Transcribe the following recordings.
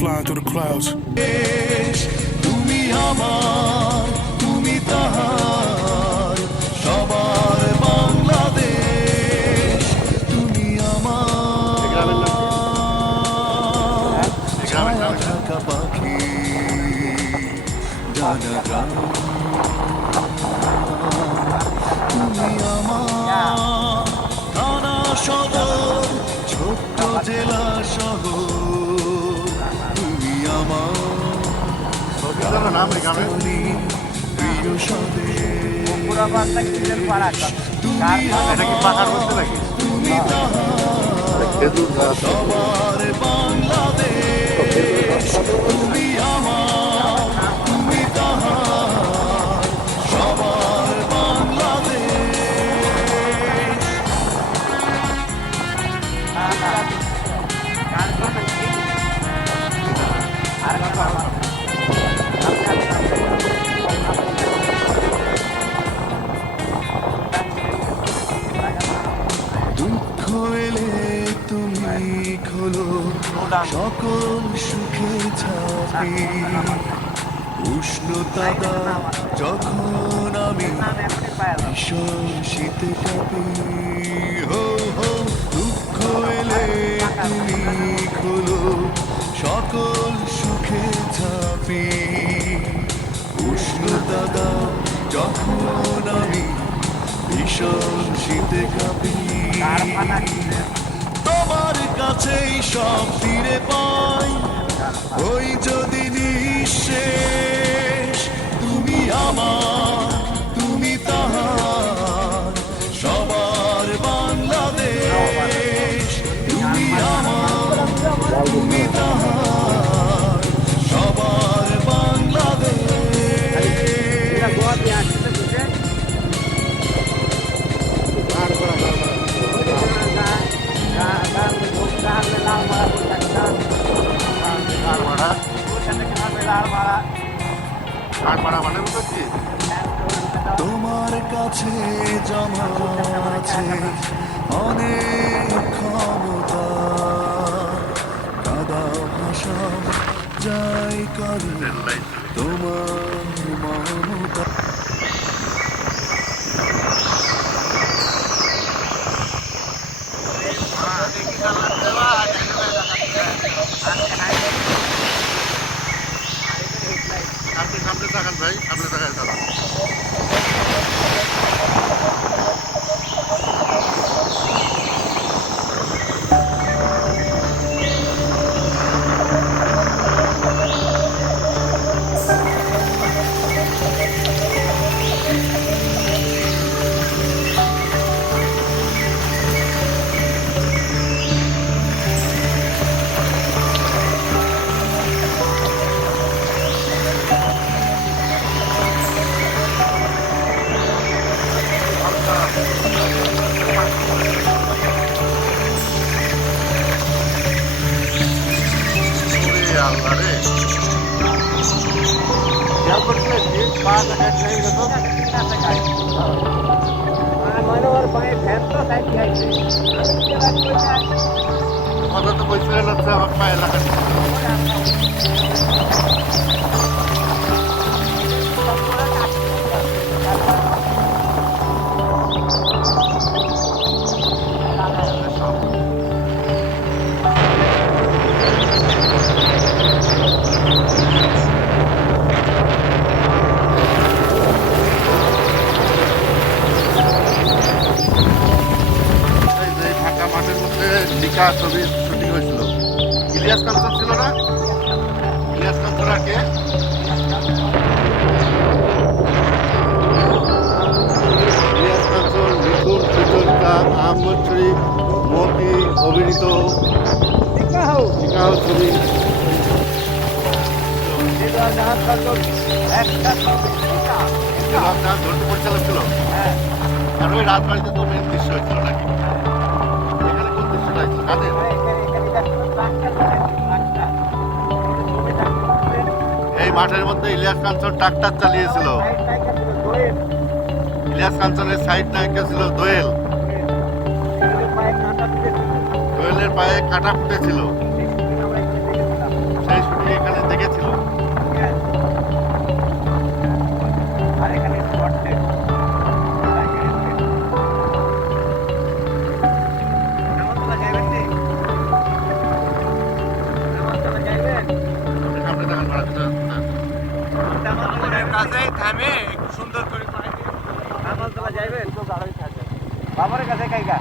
flying through the clouds. তুমি আমার, তুমি তাহার, সবার বাংলাদেশ। তুমি আমার ছায়া ঢাকা পাখি, ডানা গান। তুমি আমার থানা সদর, ছোট্ট জেলা শহর। তুমি আমার প্রিয় স্বদেশ। তুমি তাহার, সবার বাংলাদেশ। তুমি আমার, তুমি তাহার, সবার বাংলাদেশ। দুঃখ এলে তুমি খোলো সকল সুখে ছাপি, উষ্ণতা দাও যখন আমি ভীষণ শীতে কাঁপি। হো হো দুঃখ এলে তুমি খোলো সকল সুখে ছাপি, উষ্ণতা দাও যখন আমি ভীষণ শীতে কাঁপি। তোমার কাছেই সব ফিরে পাই, ওই যদি নিঃশেষ। তুমি আমার, তুমি তাহার, সবার বাংলাদেশ। তুমি আমার, তুমি তাহার, সবার বাংলাদেশ। তোমার কাছে জমা আছে অনেক ক্ষমতা, কাদাও ভাষাও যাই করে তোমার মমতা। সামনে তাকান ভাই, সামনে তাকায় চালান। কথা তো বলছিলেন হচ্ছে আমার পায়ে লাগানো। ছবি শুটিং হয়েছিল, ইলিয়াস কাঞ্চন ছিল না? ইলিয়াস কাঞ্চন আর কে? ইলিয়াস কাঞ্চন, মিঠুন, সুচরিতা, আহমদ শরীফ, মতি অভিনীত ছবি। ধরতে পরিচালক ছিল, আর ওই রাজবাড়িতে তো মেন দৃশ্য হয়েছিল নাকি? এখানে কোন দৃশ্যটা হয়েছিল কাদের? এই মাঠের মধ্যে ইলিয়াস কাঞ্চন ট্রাক্টর চালিয়েছিল। ইলিয়াস কাঞ্চনের সাইড নায়িকা ছিল দোয়েল। দোয়েলের পায়ে কাঁটা ফুটেছিল। সেই দেখেছিল। আর এখানে স্পট টেস্ট সামনে দেখান বাড়াতে থামে একটু সুন্দর করে নামাজতলা যাইবেন বাবার কাছে কাইকা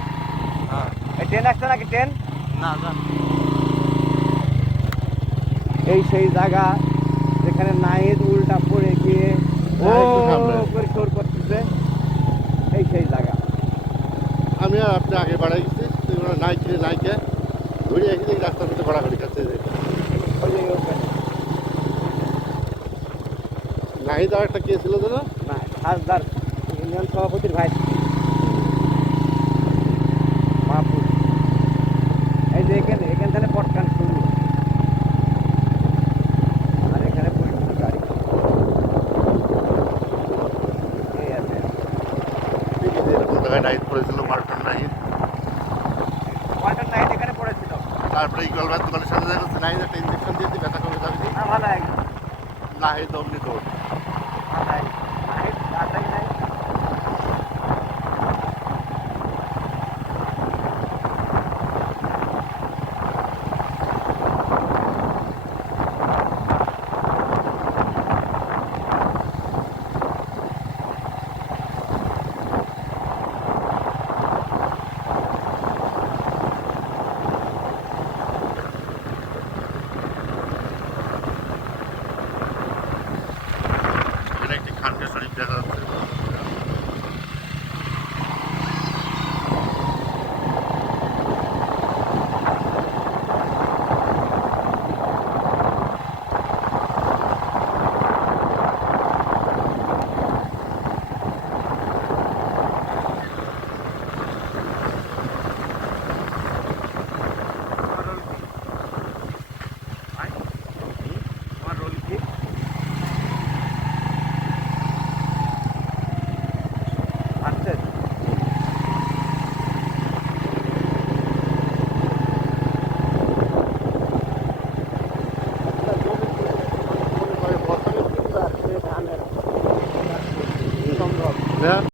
এই ট্রেন আসছে নাকি ট্রেন না এই সেই জায়গা যেখানে নাহিদ উল্টা পড়ে গিয়ে ও করে শোর করতেছে এই সেই জায়গা আমি আর আপনি আগে বাড়াই গেছি নাই কিনে নাইকে ঘুরে এসে দেখি রাস্তার মধ্যে ঘোরাঘুরি করছে ওই যে ওখানে। নাই তো একটা কে ছিল তো না না হাসদার ইউনিয়ন সভাপতির ভাই মাহফুজ এই যে এখান থেকে পটকান শুরু আর এখানে পরিচিত গাড়ি এই আছে ঠিক আছে এরকম জায়গায় নাইট পড়েছিল মার্টন নাইট ওয়াটার নাইট এখানে পড়েছিল তারপরে ইকবাল ভাই দোকানের সাথে দেখা যাচ্ছে নাইট একটা ইঞ্জেকশন দিয়ে ব্যথা কমে যাবে না ভালো একদম নাহিদ অমনি দৌড় ভালো